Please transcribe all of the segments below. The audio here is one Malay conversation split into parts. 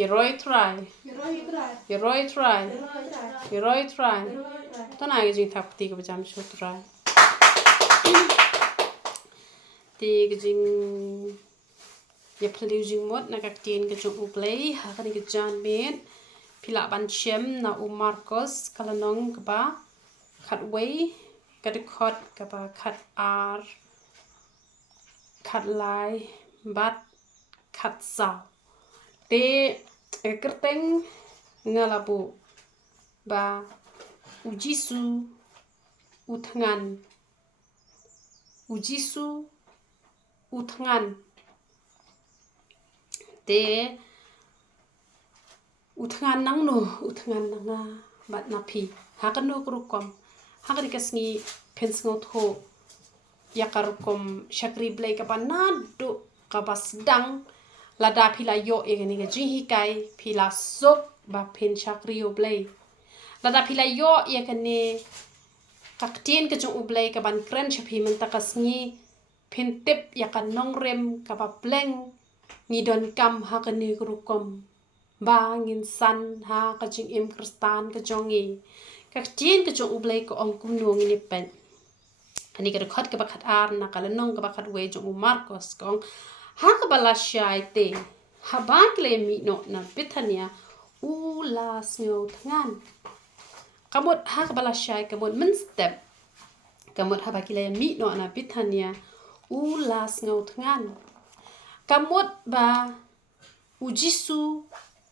Yeroi try. Yeroi try. Yeroi try. Tana cái gì thap tí cái jam show try. Tí cái gì ya peliu jing mot na kak tin cái chung uplay ha cái jan ben pila ban chem na Marcos kalanong ka ba khat way ka de khot ka ba khat ar khat lai bat khat sao te kerteng ngalabu ba u Jisu u thngan u Jisu u thngan te u thngan nang no u thngan nanga bat na phi ha kan no krukom ha kan kasngi phens ngo tho yakarukom shakri blay ka panado ka basdang lada phila yo egani ga jihi kai phila sop ba phen shakri yo blay lada phila yo yakane kaktien ka jong ublay ka ban kren chapi man takasngi phen tip yakan nongrem ka ba pleng ni don kam ha kan ni krukom ba ngin san ha ka jing im kristan ka jongi kaktien ka jong ublay ko ong kum nuong ni pen ani ka khot ka ba khat ar na kala nong ka ba khat we jong Marcos kong ha ka bala shai te ha ba kle mi no na Bethania u la snyo thngan kamot ha ka bala shai kamot min step kamot ha ba kle mi no na Bethania u la snyo thngan kamot ba u Jisu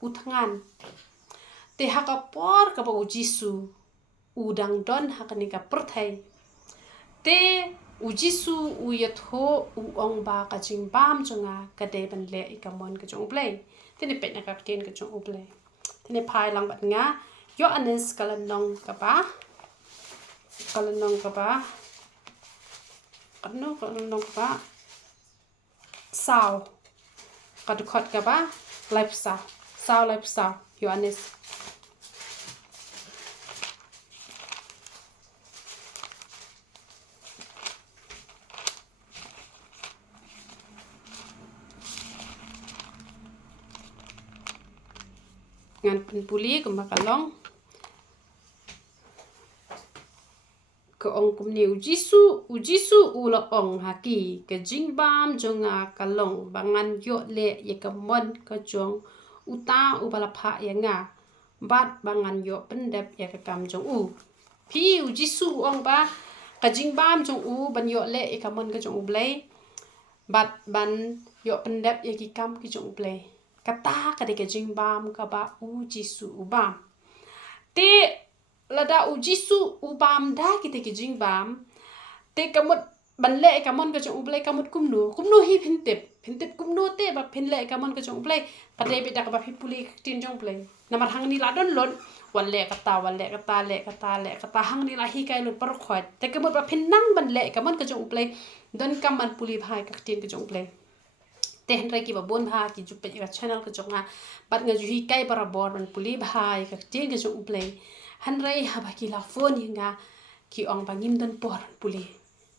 u thngan te ha ka por ka ba u Jisu u dang don ha ka ni ka perthai te u Jisu u yatho u ong ba ka jing bam jonga ka de ban le ikamon ka jong play te ne pet na ka ten ka jong play te ne phai lang bat nga yo anes kala nong ka ba sao ka de khot ka ba life sao life sao yo anes ngan penpuli ke makalong ke ong kumni u Jisu u la ong haki ke jingbam jonga kalong bangan yo le ye kamon ka jong uta u bala pha ya nga bat bangan yo pendep ya ka kam jong u pi u Jisu ong ba ka jingbam jong u ban yo le ye kamon ka jong u blai bat ban yo pendep ya ki kam ki jong blai kata ka de ke jingbam ka ba u Jisu u bam te lada u Jisu u bam da ki te ke jingbam te kamot ban le kamon ka jong u blai kamot kumno hi phintep kumno te ba phin le kamon ka jong blai ka le be da ka ba phi puli tin jong blai namar hang ni la don lon wan le kata hang ni la hi kai lon par khot te kamot ba phin nang ban le kamon ka jong blai don kam man puli bhai ka tin ka jong blai te hendrai ki ba bon bha ki jupe ka channel ka jonga bat nga ju hi kai bara bor ban puli bhai ka tin ka jong blai hendrai ha ba ki la phone hinga ki ong ba ngim don por puli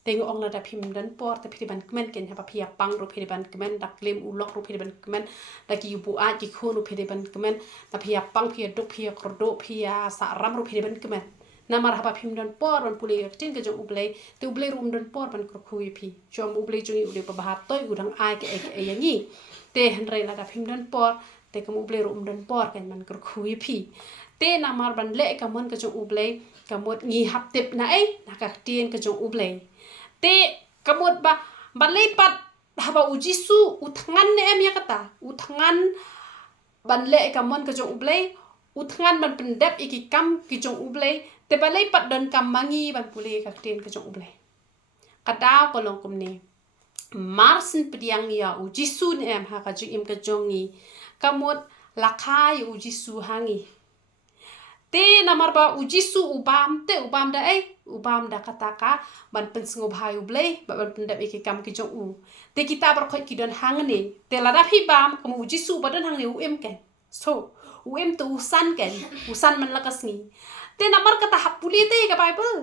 teng ong la da phim dan por ta phi ban comment ken ha pa phia pang ro phi ban comment dak lem u lok ro phi ban comment da ki bu a ki khon ro phi ban comment ta phia pang phia duk phia kordo phia sa ram ro phi ban comment namar ha pa phim dan por ban puli tin ka jong ublei te ublei rum dan por ban kro khui phi chom ublei jong u de pa ba toy u dang ai ke yani te hendrai la da phim dan por te kam ublei rum dan por kan man kro khui phi te namar ban le ka mon ka jong ublei ka mot ngi hap tip na ai na ka tien ka jong ublei te kamot ba balai pat haba u Jisu u thngan ne em ya kata u thngan ban le kamon ka jong ublei u thngan ban pendep iki kam ki jong ublei te balai pat don kam mangi ban pule ka ten ka jong ublei kada ko long kum ni marsin pediang ya u Jisu ne em ha ka jing im ka jongi kamot lakai u Jisu hangi te namar ba u Jisu ubam te ubam da ai ubam da kata ka ban pensngo bhai ublei ba ban pendap iki kam ki jong u te kita bar khoi ki don hang ni te lada phi bam kamu u Jisu ba don hang ni u em ken so u em tu usan ken usan man lakas ni te namar kata hapuli te ka bible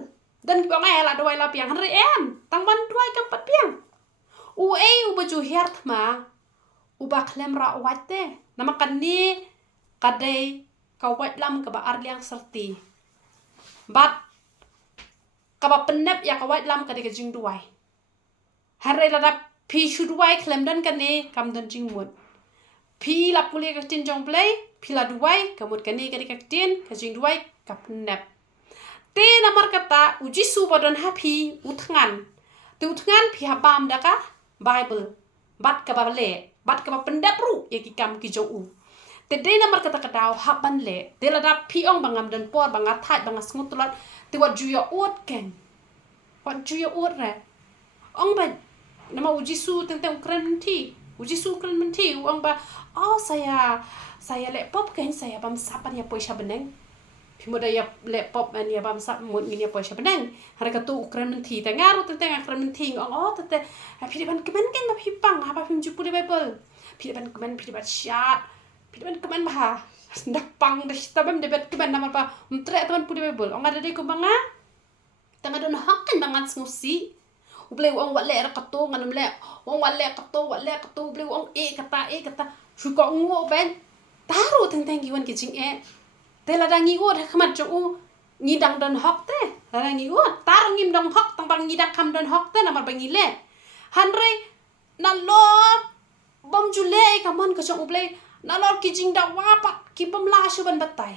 dan ki bangai la doi la piang hre em tang ban doi kam pat piang u ei u baju hiart ma u ba khlem ra wat te namakan ni kadai kawat lam kaba arliang serti bat kaba penep ya kawat lam kadai kajing duai harai ladap pi shu duai klem dan kane kam dan jing mut pi la puli ka tin jong play pi la duai kamut kane kadai ka tin kajing duai ka penep te namar kata uji su bodon happy utngan te utngan pi habam daka bible bat kaba le bat kaba pendep ru ya ki kam ki jong u te de namar kata kadau haban le de la dap pi ong bangam dan por bangat thai bangas ngutlat te wat juya ot ken wat juya ot re ong ba nama uji su tentang ukran menti uji su ukran menti ong ba oh saya laptop kan saya bam sapan ya poisa beneng Pimoda ya laptop man ya bam sap mut ngin ya poisa beneng hari katu ukran menti te ngaru tentang ukran menti ong oh tete pi depan kemen kan ba pipang apa pim jupu de bible pi depan kemen pi depan syat pi depan kemen bah ndak pang dah tabam debat kemen nama pa mtre teman pu de bible ong ada de ko banga tanga don hakkan bangan snusi uble wong wat le kato nganum le wong wat le kato uble wong kata su ko ngo ben taru tentang giwan kijing te la dangi go de khamat jo u ngidang don hok te la dangi go tar ngim dong hok tang bang ngidang kham don hok te namar bangi le hanre na lo bom jule ka man ka chong uble na lo kijing da wa pat ki bom la shu ban batai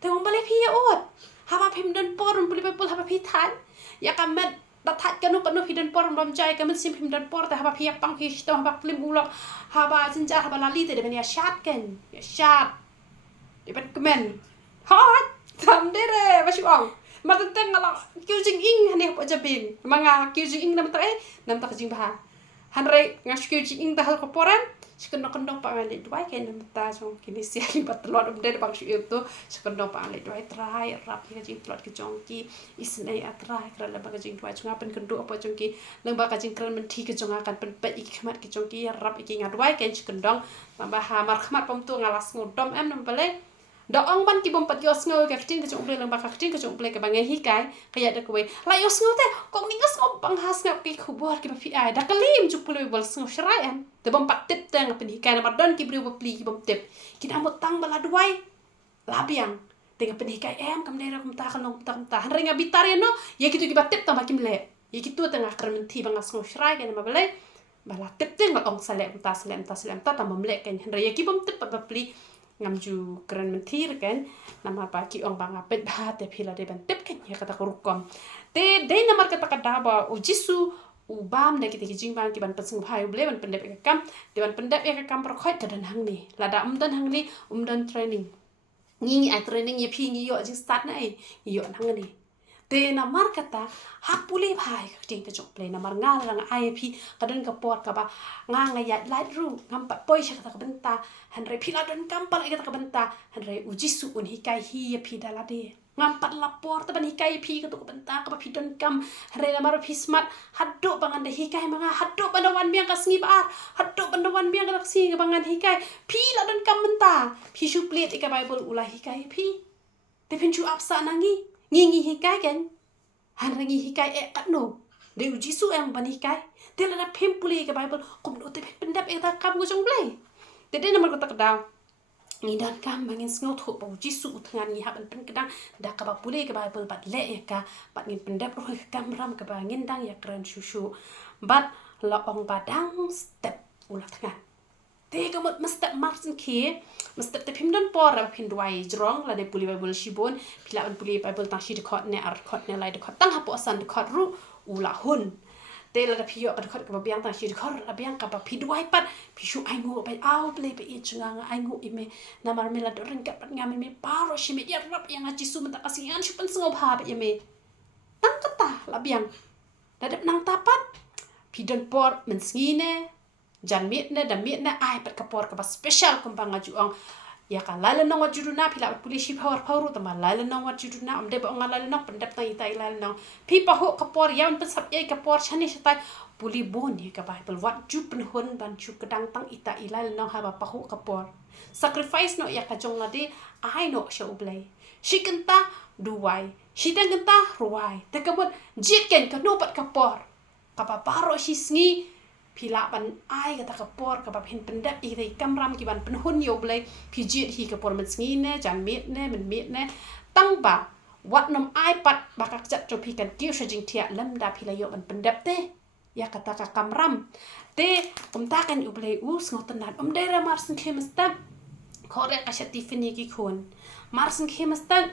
te wong bale phi ya ot haba phim don por um puli pul haba phi than ya kamet dat hat kanu phi don por bom jai kamet sim phim don por te haba phi pang phi sto haba klim ulok haba jinja haba lali te de ben ya shat ken ya shat de ben kemen hot tam de re ba shu ong ma tentang ngala kiu jing ing hane po jabing manga kiu jing ing nam ta jing ba hanre ngas kiu jing ing ta hal ko poran sekendong pa mali duai ken ta jong kini sia libat telot de bang shu itu sekendong pa mali duai try rap ki jing telot ki jong ki isnai atrai kra la bang jing duai chunga pen kendu apa jong ki leng ba ka jing kran men thi ki jong akan pen pe ik khmat ki jong ki rap iki ngadwai ken sekendong ba ha mar khmat pom tu ngalas ngodom em nam bale da ong ban ki bom pat yos ngo ka tin ka jong ble leng ba ka tin ka jong ble ka bang hi kai ka ya da ko we la yos ngo te kong ni ngas ngom bang has ngap ki khubor ki ba fi ai da kalim ju pulu bol sng shrai em te bom pat tip tang pen hi kai na mar don ki bri bo pli ki bom tip ki da mo tang bala duai la biang te nga pen hi kai em kam le ra kum ta khalong ta han ringa bitare no ye ki tu ki ba tip ta ma kim le ye ki tu tang akran men thi bang as ngo shrai ka na ma bale bala tip teng ong salem ta ta mom le ken han ye ki bom tip ba pli ngam ju keren mentir kan nama pa ki ong banga pet ba te phila de ban tep kan ya kata korukom te de namar kata kada ba u jisu u bam de ki jing bang ki ban pasung phai ble ban pendep ka kam de ban pendep ya ka kam pro khoi ka dan hang ni la da dan hang ni dan training ni a training ye phi ni yo jing start na ai yo hang ni te namar kata hapule bhai ting ka jok play namar nga lang IP kadan ka pot ka ba nga ya light ru ngam pat poi sha ka benta hanre phila don kam pal ka ka benta hanre ujisu un hikai hi ya phi dala de ngam pat lapor ta ban hikai phi ka to ka benta ka ba phi don kam hanre namar phi smart haddo bangan de hikai manga haddo bandawan biang ka sngi ba haddo bandawan biang ka si ka bangan hikai phi la don kam benta phi su plate ka bible ula hikai phi te phin chu apsa nangi ngi hikai kan han rangi hikai kat no de uji su yang ban hikai te la phem puli ka bible kum no te pendap ta kam go jong play te de namar ko tak daw ni dan kam bangin sngot ho ba uji su utngan ni haban pen kedang da ka ba puli ka bible bat le ya ka bat ngin pendap ro kam ram ka bangin dang ya kran shushu bat la ong badang step ulah tngan te ka mot mestap martin ki mestap te phim don por ra phin duai jrong la de puli bible shibon phila ban puli bible ta shi de khot ne ar khot ne lai de khot tang ha po san de khot ru ula hun te la phi yo ka khot ka biang ta shi de khot la biang ka ba phi duai pat phi shu ai ngo ba au ple pe i chunga ai ngo i me na mar me la do ring ka pat ngam me paro shi me ya rap yang aji su mata kasian shu pan sngo pha ba me tang ka ta la biang da de nang tapat phi don por men sngi ne jan mit ne da mit ne ai pat kapor ka ba special kumpang ajuang ya ka lala nong wat juduna phila polisi power power ta ma lala nong wat juduna amde ba ngal lala nong pendap ta ita lala nong phi pa ho kapor yan pa sap ye kapor chani stai puli bon ye ka bible wat ju pen hon ban chu kadang tang ita ilal nong ha ba pa ho kapor sacrifice no ya ka jong la de ai no sha ublai shikanta duai shitanganta ruai te ka bot jit ken ka no pat kapor ka pa paro shi sngi pila ban ai kata kapor ka bab hin pendap I dei kamram ki ban penhun yo blai pijit hi kapor man sngi ne jan met ne men met ne tang ba wat nom ai pat bakak chat to pi kan kiu shajing thia lam da pila yo ban pendap te ya kata ka kamram te ta kan u blai us ngotan de ra mar sin khemstam khore ka shati fini ki khon mar sin khemstam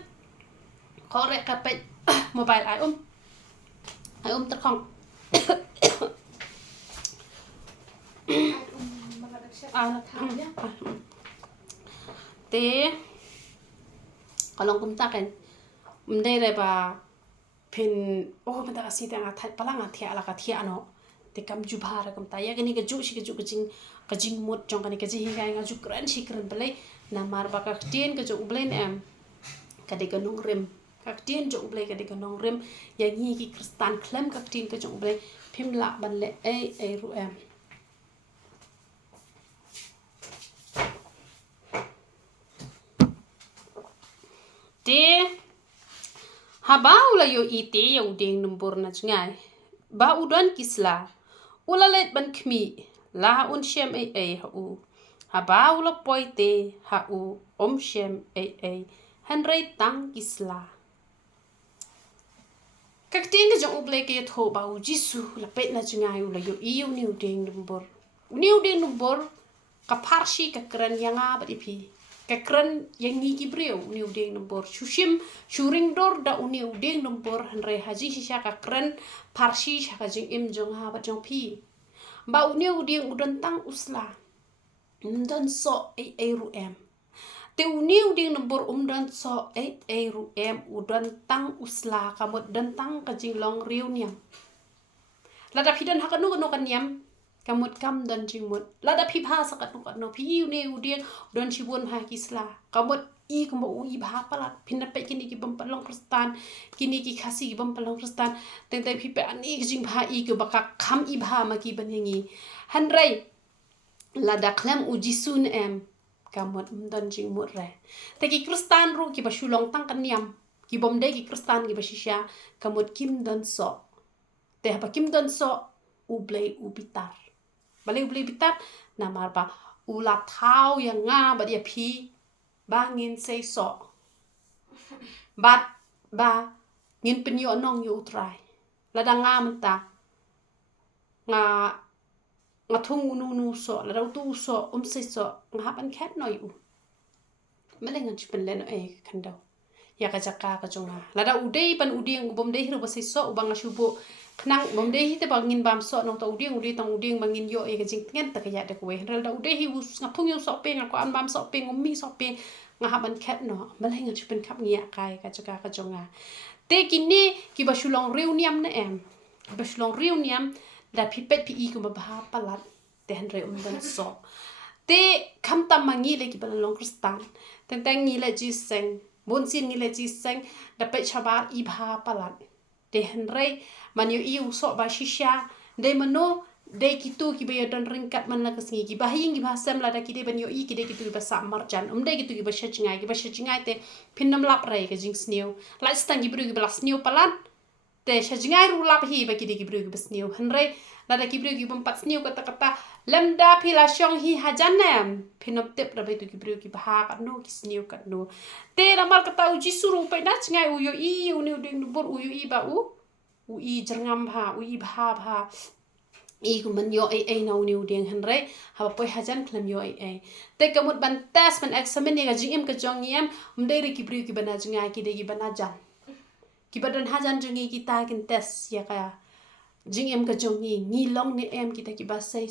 khore ka pe mobile ai ta khong te kalong kum ta kan de re ba pin man ta si ta ngat palang thia ala ka thia no te kam ju bhar kam ta ya gani ka ju ka jing mot jong ka ni ka ji hi nga ju kran shi kran belai na mar ba ka tien ka ju blai em ka de ka nong rem ka tien ju blai ka de ka nong rem ya ngi ki kristan klem ka tien ka ju blai phim la ban le ai ru em te habau la yo ite yo ding numbur na ngai ba udon kisla ulalet ban khmi la un shem ai ha u habau la poite ha u shem ai hanrei tang kisla các tiếng cái giọng uble cái thô bảo Jisu là pet na ngai u la yo iu new ding numbur ka parshi ka kran yanga ba ipi kakran yang ni gibreu ni udeng nombor shushim shuring dor da uni udeng nombor hanre haji shisha kakran parshi shaka jing im jong ha ba jong pi ba uni udeng udon tang usla umdan so ai ru em te uni udeng nombor umdan so ai ru em udon tang usla kamot dan tang ka jing long riu niam lada pidan hakanu kan niam kamut kam dan jingmut lada pipha sakat no pi ne udien don chibun ha kisla kamut I kamo u bha pala pinna pe kini ki bam palong kristan kini ki khasi ki bam palong kristan teng teng pipe ani jing bha I ke baka kham I bha ma ki banyangi hanrai lada klem u jisun em kamut dan jingmut re te ki kristan ru ki basulong tang kan niam ki bom de ki kristan ki bashisha kamut kim dan so te ha kim dan so u blai u bitar balai beli bitar namar ba ula thau yang nga ba dia pi ba ngin sei so ba ngin penyo nong yu trai la da nga menta nga thung nu so la da tu so sei so nga ban khat no yu mele ngan chipen le no e khandau ya ka jaka ka jonga la da udei pan udeng bom dei hiru ba sei so ubang shubo nang bom dei hi te bangin bam so no to udeng bangin yo e ka jing ngen ta ka ya de ko we rel da udei hi us ngap thung yo so pe nga ko an bam so pe mi so pe nga ha ban khat no mele ngan chipen khap ngia kai ka jaka ka jonga te kini ki ba shulong reuniam na em ba shulong reuniam da pi pet pi I ko ba ha palat te han re ban so te kham tam mangi le ki ba long kristan teng ni le ji seng bon sin ni le ji seng da pe chabar I bha palat te henrei man yo iu so ba shisha de mano de kitu ki ba don ringkat man la kasngi ki ba hing ki ba sem la da ki de ban yo I ki de kitu ba sa marjan de kitu ki ba shachingai te pinnam lap rei ka jing snew la stang ki bru ki ba snew palan te shachingai ru lap hi ba ki de ki bru ki ba snew henrei la da ki bru ki bam pat snew kata lamda phila shong hi hajan nam pinam tep ra ba tu ki bru ki ba ha ka no ki snew ka no te la mal kata u Jisu ru pa na chingai u yo I u ni ding bor u yo I ba u I jerngam bha u I bha I ku man yo ai na u ni ding henrei ha ba poi hajan klam yo ai te kamut ban tas ban examen ni ga jing ka jong yam dei ri ki bru ki bana jinga ki de ki bana jan ki badan hajan jongi ki ta kin tes ya ka jing em ka jongi ni long ni em ki ta ki ba sei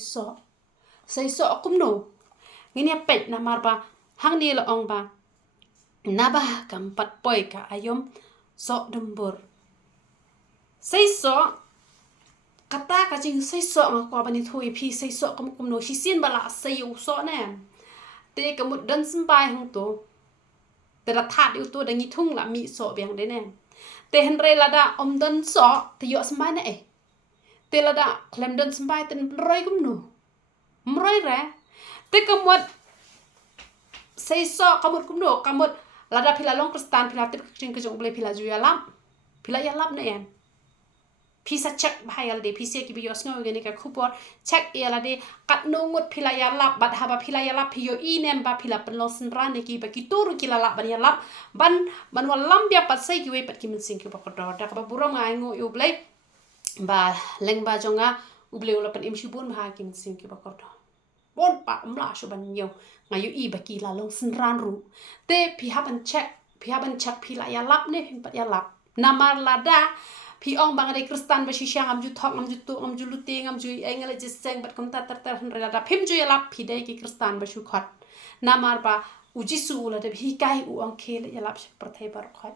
so kum no ngini pet na mar ba hang ni la ong ba na ba kam pat poi ka ayom so dumbur sei so kata ka jing sei so nga ko ba ni thui pi sei so kum no hi sin bala sei u so na te ka mut dan sim bai hang to te la that u to da ngi thung la mi so beng de ne te hen re la da om dan so te yo smai na e te la da klem dan smbai ten roi kum no mroi re te ka mut sei so kamut kum no kamut la da phila long kristan phila te jing ka jong ble phila ju ya lam na em pisa check bahayal de pisa ki bios ngo gani ka khupor check yala de kat nongut phila ya lap bat haba phila ya lap hiyo inem ba phila penlo senran ki ba ki toru ki lap ban ya lap ban walam bia pat sai ki we pat ki min sing ki ba kodor da ba buram ngai ngo yu blai ba leng ba jonga uble ula pan imshi bun ha ki min sing ki ba kodor bon pa mla shu ban yo ngayu I ba ki la long senran ru te pi haban check phila ya lap ne pin pat ya lap namar lada pi ong bang de kristan ba shisha ngam ju thok ngam ju tu ngam ju luti ngam ju engel jiseng bat kom tar hnre lada phim ju ya lap phi de ki kristan ba shu khot namar ba u Jisu la de hi kai u ong khel ya lap prathai bar khot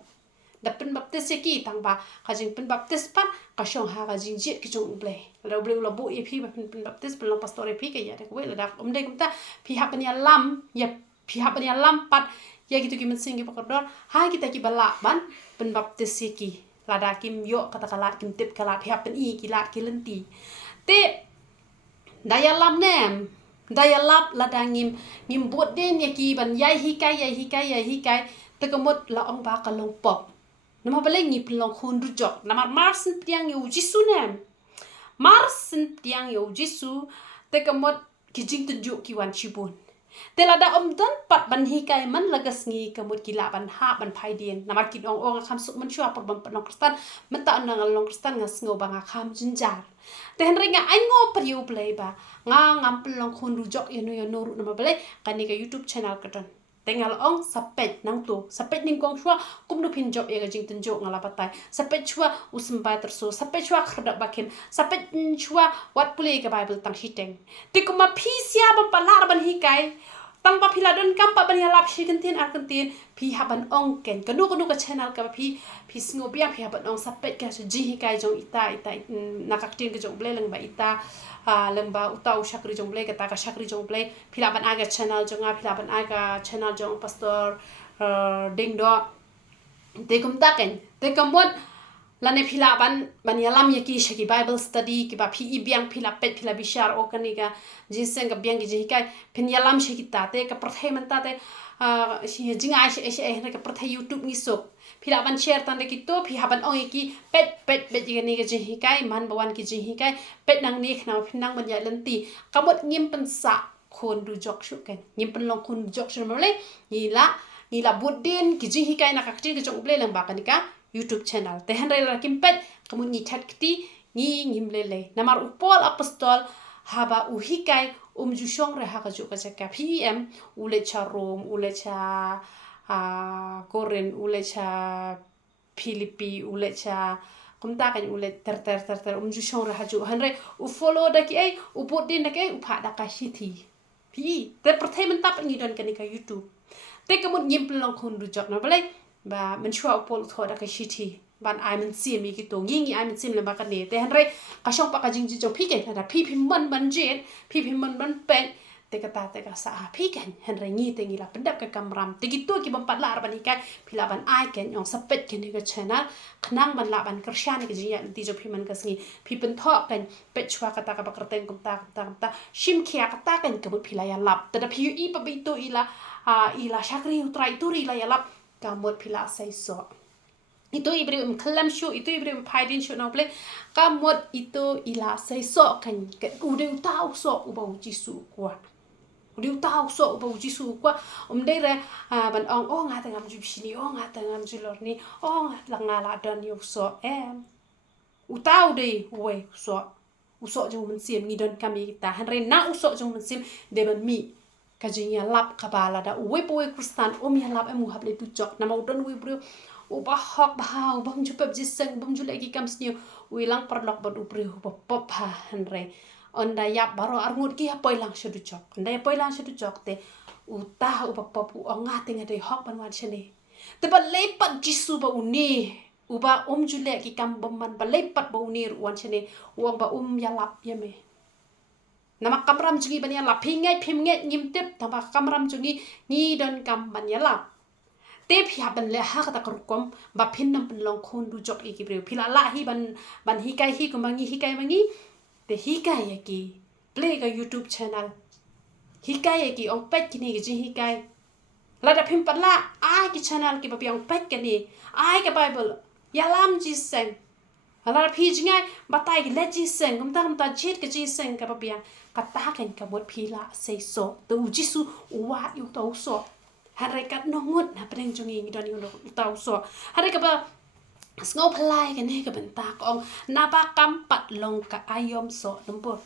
da pin baptis ki tang ba ka jing pin baptis pan ka shong ha ka jing je ki jong ble la bu e phi ba pin baptis pin pastor e phi ka ya de ko la da om de kom ta phi ha ban ya lam ya phi ha ban ya lam pat ya gitu ki min sing ki pakador ha kita ki bala ban pen baptis ki lada kim yo kata kalat kim tip kalat hap pen I ki lat ki lenti te daya lam nem daya lap lada ngim bot den ya ki ban yai hikai te kamot la ong ba ka long pop nama bale ngi plong khun du jok nama marsin tiang yo Jisu nem marsin tiang yo Jisu te kamot ki jing tunjuk ki wan chibun te lada om don pat ban hi kai man lagas ngi kamut kila ban ha ban phai dien namar kit ong kham suk man chua pat ban long kristan man ta nang long kristan ngas ngo banga kham jinjar te hen ringa ai ngo par yu play ba nga ngam plong khun ru jok yo ru nama bale kani ka YouTube channel katon tengal ong sapet nang tu sapet ning kong chua kum du pin job ya jing tin jok ngala patai sapet chua usmba terso sapet chua khada bakin sapet chua wat pule ka bible tang hiteng tikuma phisia ban palar ban hikai tang pa phila don kam pa ban ya lap shi kantin phi haban ong ken kanu ka channel ka phi singo bia phi haban ong sapet ka ji hikai jong ita nakak tin ka jong bleleng ba ita lemba uta ushakri jong ble ka shakri jong ble phila ban aga channel jonga phila ban aga channel jong pastor ding do te kum ta ken te kamot lane phila ban yalam yaki shaki bible study ki ba phi biang phila pet phila bishar o kaniga jinseng ka biang gi kai phin yalam shaki ta te ka prathai man ta te jinga ai ka prathai YouTube ni sok phila ban share tan ki to phi haban ong ki pet gi ni ga ji kai man bawan ki ji kai pet nang ni khna phin nang ban ya lenti kamot ngim pan sa khon du jok shu ken ngim pan long khon jok shu mole ni la budin ki ji kai na ka tin ki jok ble lang ba kanika YouTube channel te hen rela kimpet kamu ni chat kiti ni ngim lele namar upol apostol haba uhikai ju shong re ha ka ju ka ka pm ule cha rom ule cha koren ule cha Philippi ule cha kumta kan ule ter ju shong re ha ju hen re u follow da ki ai u put din da ki u pha da ka shithi pi te prathai man tap ngi don kanika YouTube te kamu ngim plong khun du jok na bale ba man chua upol thoda ka shithi ban ai man sim mi ki to ngi ai man sim le ba ka ne te han re ka shong pa ka jing ji jo phi ken da phi man ban jet phi ban pen te ka sa phi ken han re ngi te ngi la pendap ka kamram te ki to ki ban pat la ban kai phi la ban ai ken yong sapet ken ni ka channel khnang ban la ban karshan ki ji ya ti jo phi man ka sngi phi pen tho ken pe chua ka ta ka ba karten kum ta shim khia ka ta ken ka bu phi la ya lap ta da phi I pa bi to ila shakri utrai tu ri la ya lap kamot phila sai so itu ibrahim khalam shu itu ibrahim phaidin shu na ple kamot itu ila sai so kan ke ude utau so uba Jisu kwa ude utau so uba Jisu kwa de re ban ong nga ta ngam ju bishini ong nga ta ngam ju lor ni ong la nga la dan yu so utau de we so ju mun sim ni don kami kita han re na uso ju mun sim de ban mi ka jinya lap ka bala da we boy kristan ya lap emu hab le tu jok na mau don we bro u ba hok ba ha bang ju pep jiseng bang ju lagi kam sniu we lang perlok ba u bro ba pop ha han re onda yap baro arngut ki poi lang shu du jok onda poi lang shu du jok te u ta u ba pop u nga te nga de hok ban wan chene te ba lepat Jisu ba uni u ba ju le ki kam bam man ba lepat ba uni ru wan chene u ba ya lap ya me nama kamram jungi banya la pingai phimnge ngimtep tama kamram jungi ni don kam banya la te phia ban le ha ka ta kom ba phinnam pan long khon du jok e ki bre phila la hi ban hi kai hi ko mangi hi kai mangi te hi kai ya ki play ka YouTube channel hi kai ya ki ong pet ki ni ji hi kai la da phim pan la ai ki channel ki ba pi ong pet ka ni ai ka bible ya lam ji sen Alar phi jingai batai le Jisu kum ta jet ke Jisu ka babiang kata kan ka bot phi la sei so tu Jisu wa yu tau so hari kat nongut na preng jongi don yu tau so hari ka ba sngau phlai kan he ka benta ko na ba kam pat long ka ayom so numpur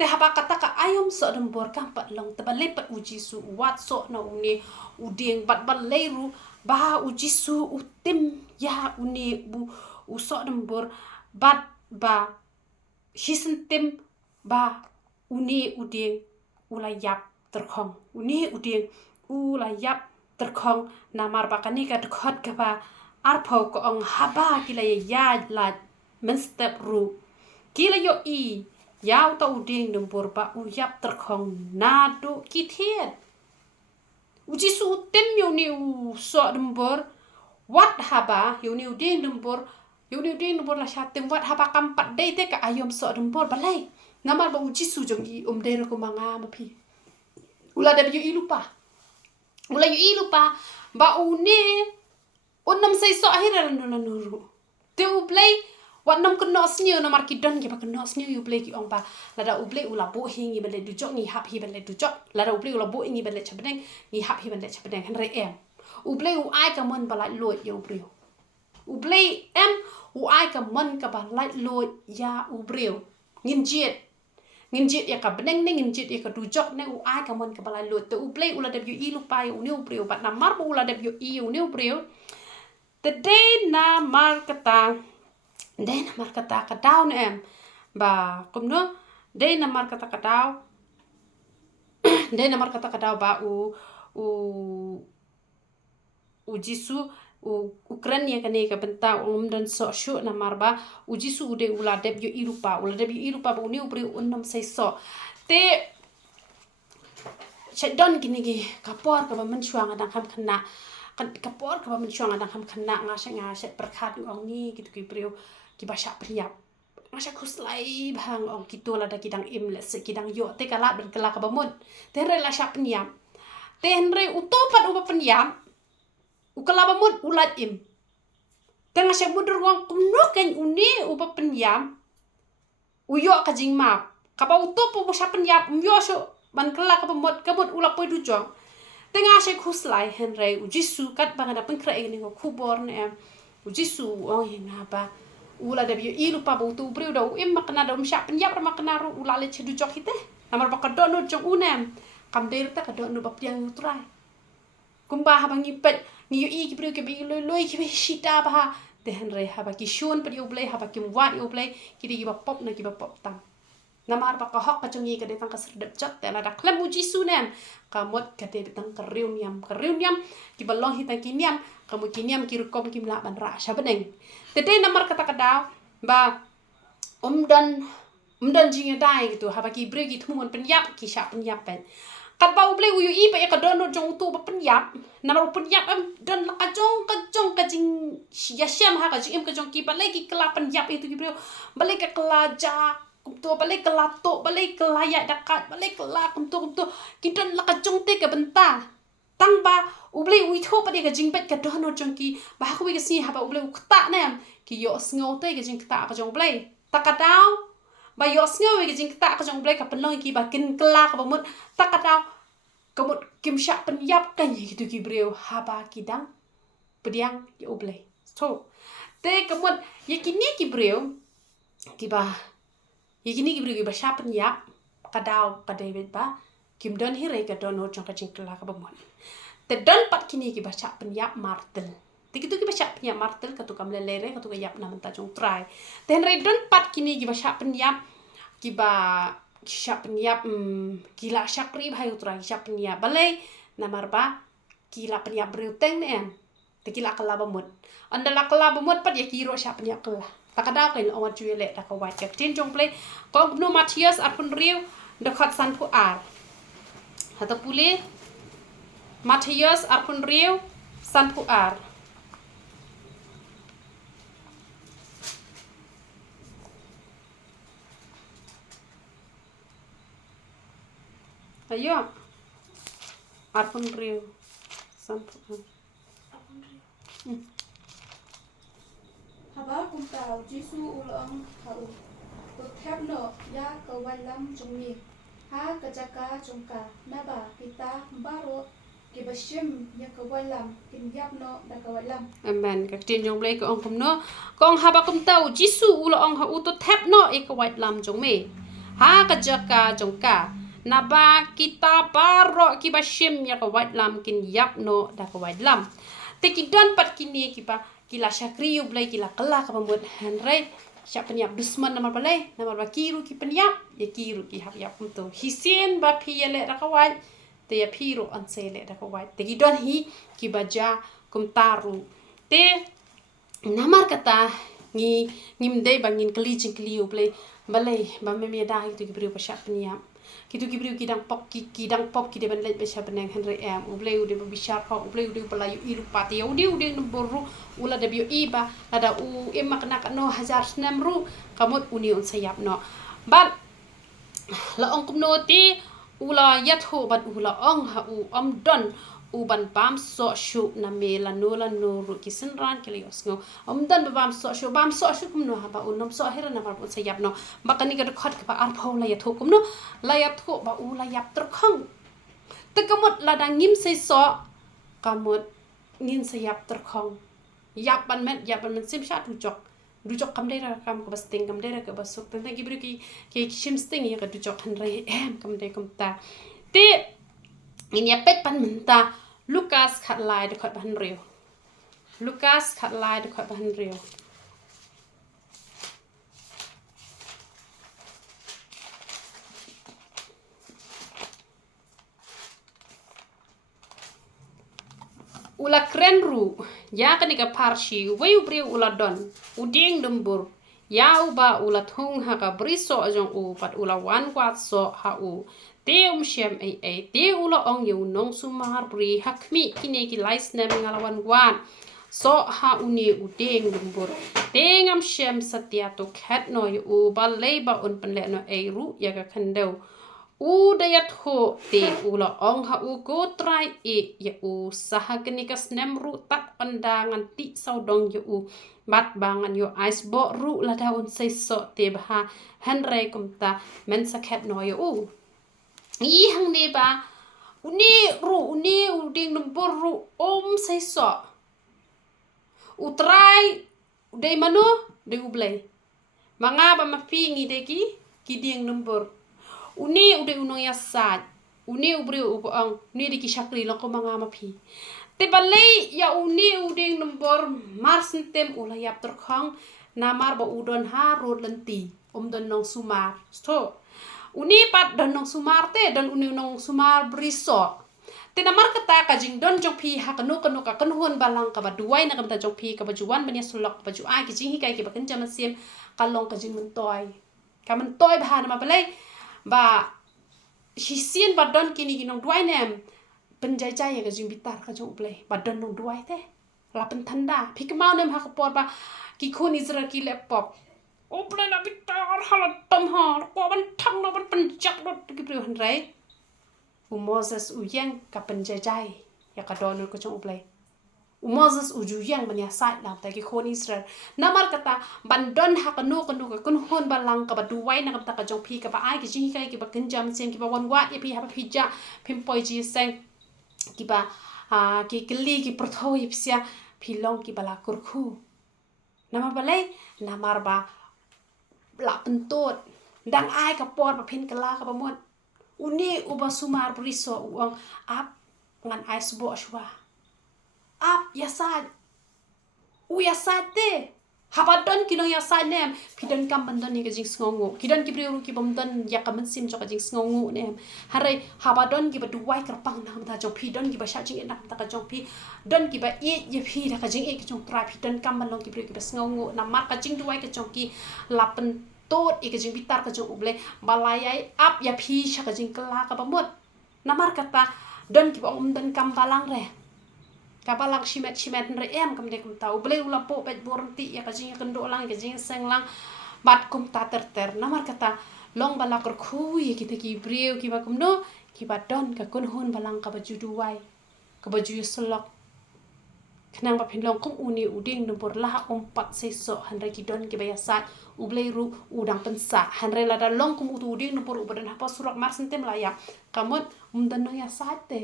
te haba kata ka ayom so numpur kam pat long te ba lepat u Jisu wat so na uni uding bat ba leiru ba u Jisu utim ya uni bu usok numpur bat ba hisen tim ba uni uding ulayap terkhong uni uding ulayap terkhong namar bakani ka dekhot ka ba arpau ko ong haba kila ya la menstep ru kila yo I yau ta uding numpur ba uyap terkhong nadu kithiet uji su tim yo ni usok numpur wat haba yo ni uding numpur la shatim wat haba kampat dei te ka ayom so numpur balai namar ba uji su jong I dero ko manga mapi ula da yo I lupa ula yo I lupa ba une unam sai so akhirnya nuru te uplay wat nam keno sneu na marki don ke ba keno sneu you play ki ong pa la da uplay ula bo hingi bale du jok ni hap hi bale du jok la da uplay ula bo hingi bale chabdeng ni hap hi bale chabdeng han re em uplay u ai ka mon bala lo yo brio uplay em u ai ka mon ka ba lai lo ya u brio ngin jet ya ka beneng ne ngin jet ya ka du jok ne u ai ka mon ka bala lo te uplay ula w I lupa u ne u brio bat na mar ula w I u ne u brio the day na markata ka down em ba kumno day na markata ka down day na markata ka down ba u Jisu u Ukraine ka ne ka benta dan so shu na marba u Jisu ude ula w I lupa ba uni ubri unnam sai so te don gini kapor ka ba mensuang adang kam kena kapor ka ba mensuang adang kam kena ngasek berkat ong ni gitu ki brio ki basha priap ngasek kuslai bang ong gitu la da kidang imles kidang yo te kala ben kala ka ba mun te re la sha priap te re utopat uba priap ukala ba mun ulat im te ngasek mudur wong kumno ken uni uba priap uyo ka jing map ka ba utop uba sha priap yo so ban kala ka ba mot ula poi du jong tengah saya kuslai Henry ujisu kat bang ada pengkra ini ko kubor ne ujisu oh yang apa ula da bio I lupa ba tu brio da im makna da umsya penyap makna ru ula le chedu jok hite namar ba kadon jong unem kam der ta kadon ba piang utrai kumba ha bang ipet ni I ki brio ke bi loi ki bi shita ba de Henry ha ba ki shun pa yo blay ha ba ki wat yo blay ki di ba pop na ki ba pop tam namar ba ka hok ka jongi ka detang ka serdep jot te la da klem ujisu nem kamot ka de detang ka reuniam ki balong hitang kiniam kamu kiniam ki rukom ki mla ban ra sha beneng te de namar kata kadau ba dan jinga dai gitu ha ba ki bre ki thumon penyap ki sha penyap pen kat ba uble uyu I pa ya ka don jong tu ba penyap namar penyap don la ka jong ka jing ya syam ha ka jing ka jong ki ba le ki kala penyap itu ki bre ba le ka kala ja kumto balik ke lato balik ke layak dekat balik ke la kumto kita la kajong te ke benta tang ba uble ui tho pa de ke jingbet ke dono jong ki ba ku ke si ha ba uble ukta nem ki yo sngo te ke jing kta ka jong ble takadau ba yo sngo ke jing kta ka jong ble ka penlong ki ba kin kla ka ba mut takadau kamut kim sha pen yap kan gitu ki breu ha ba ki dang pediang ki uble so te kamut yakini ki breu ki ba Yikini ki brigi ba shapen yap kadau ka David ba kim don hire ka don ho jong ka jingkla ka bamon te don pat kini ki ba shapen yap martel te kitu ki ba shapen yap martel ka tu kam lelere ka tu ka yap na menta jong try ten re don pat kini ki ba shapen yap ki ba shapen yap gila shakri ba yu try shapen yap balai namar ba gila pen yap breu teng ne te gila kala bamon andala kala bamon pat ya kiro shapen yap kala takadau kain awat juele da ka white captain jong play ko no Matthias apun riu de khat san pu ar hata puli Matthias apun riu san pu ar ayo apun riu san pu ar haba kum tau Jisu U long hau to thep no ya ka walam jungmi ha ka jaka jungka naba kita baro ki bashim ya ka walam kin yap no da ka walam. Amen. Ka tin jong blai ko ong kum no. Kong haba kum tau Jisu U ong ha u to thep no e ka walam jong me. Ha ka jaka jong ka. Naba kita baro ki bashim ya ka walam kin yap no da ka walam. Te ki don pat kini ki pa kila syakriu blai kila kala ka pambuat hanrei. Siap peniap dusman nama balai, nama ba kiru ki peniap, ya kiru ki hap yap untuk hisien ba pi le da kawai, te ya piro an se le da kawai. Te ki don hi ki baja kum taru. Te namar kata ngim dei bangin keli keliu balai ba me da itu ki brio pa siap peniap. Kitu ki brio kidang pop ki de ban le be siap peneng henre em ublei ude ba bisyar pa ublei ude palayu ilu pati ya ude nomboru ula da bio iba ada u emak nak no hajar senam ru kamut uni on sayap no bat la ong kum no ti ula yat ho bat ula ong ha u om don u ban bam so shu na me la no ru ki senran ki lios ngo om dan bam so shu kum no ha ba unom so hera na ba sayap no bakani ka khot ka ar phau la yat ho kum no la yat ho ba u la yap ter khang te kamut la dang ngim sai so kamut ngin sayap ter khang yap ban men sim sha du jok kam dei ra kam ko basting kam dei ra ka basuk tan ki bru ki shim sting ya ka du jok han re em kam dei kam ta te in ya pet pan men ta Lukas khat lai de khat ban reu Lukas khat lai de khat ban reu ula kren ru ya kani ka parshi wei ubri ula don uding dembur ya uba ula thung ha ka briso ajong u pat ula wan kwat so ha u te shem ai te ula ong yu nong sumar bri hakmi kine ki lais nem ngalawan wan so ha uni uding dembur te ngam shem satya to khat no yu u ba leba un pan le no ai ru ya ka khandau u dayat ho te ula ong ha u go try e ya u saha kenikas nem ru tak pandangan ti saudong ya u bat bangan yo ice bo ru la daun sei so te ba hanrai kumta men sakhet no ya u i hang ne ba uni uding nombor ru om sei so u try dei mano de ublay manga ba mapi ngi de ki ding nombor uni ude unong ya sat uni ubri uang ni di kisakri lo ko manga mapi te balai ya uni uding nombor mars tem ula yap terkhang namar ba udon harut lenti don nong sumar sto uni pat don nong sumar te don uni nong sumar briso te namar kata ka jing don jong pi ha kanu ka kanhon balang ka ba duai na kamta jong pi ka ba juan banya sulok ba ju a ki jing hi kai ki ba kan jam sim kalong ka jing mentoy ka mentoy ba na ma balai ba hisien ba don kini ginong duai nem penjai jai ya jing bitar ka jong play ba don nong duai te la pen thanda phik mau nem ha ka por ba ki khun izra ki laptop o play la bitar hala tom ha ko ban thang no ban penjak dot ki pri han rai u moses u yang ka penjai jai ya ka don ko jong play Moses uju yang banya sait lang ta ki khon Israel namar kata bandon ha kanu ka kun hon balang ka baduwai na kata ka jong pi ka ba ai ki jing kai ki ba kenjam sem ki ba wan wa ye pi ha pi ja pim poi ji seng ki ba ki kli ki protho ye psia pi long ki bala kurkhu namar balai namar ba la pentot dang ai ka por ba pin kala ka ba mon uni uba sumar briso uang ap ngan ai subo shwa ap yasad u yasad te habadon kino yasad nem pidan kam bandon ni kajing sngongu kidan ki priuru ki bomdon ya kam sim jo kajing sngongu nem harai habadon ki baduwai kerpang nam ta jong pidon ki ba sha jing nak ta ka jong pi don ki ba ye ye pi da kajing e ki jong tra pidan kam bandon ki priu ki ba sngongu nam mar kajing duwai ka jong ki lapen tot e kajing bitar ka jong uble balayai ap ya pi sha kajing kala ka bamot namar kata don ki ba don kam balang re kabalang shimet re em kam de kum tau ble ula po pet bornti ya ka jing kendo lang ka jing seng lang bat kum ta ter namar kata long balak khu ye kita ki breu ki ba kum no ki ba don ka kun hon balang ka baju duwai ka baju selok kenang ba phin long kum uni uding no bor la pat se so hanre ki don ki baya sat ublei ru udang pensa hanre la da long kum uding no bor ubadan hapa surak mar sentem la ya kamot dan no ya sate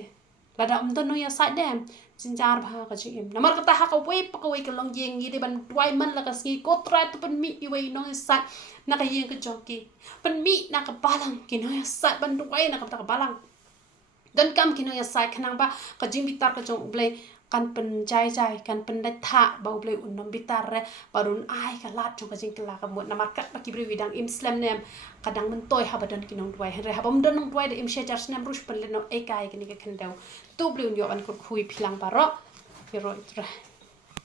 lada dan no ya sat dem jinjar bha ka jim namar kata ha ka wei pa ka wei ka long yeng gi de ban twai man la ka ski ko tra tu pen mi i wei no ya sat na ka yeng ka joki pen mi na ka balang ki no ya sat ban twai na ka ta ka balang dan kam ki no ya sat kenang ba ka jing bitar ka jong ublei kan pen jai kan pen da tha ba ublei unnom bitar re barun ai ka lat jong ka jing kala ka mot namar kat pa ki bri widang im slam nem kadang men toy ha badan ki nong twai re ha bam dan nong twai de im she jar snem rush pen le no e kai ki ni ka khendau tu bli un yo an kur khui philang ba ro ro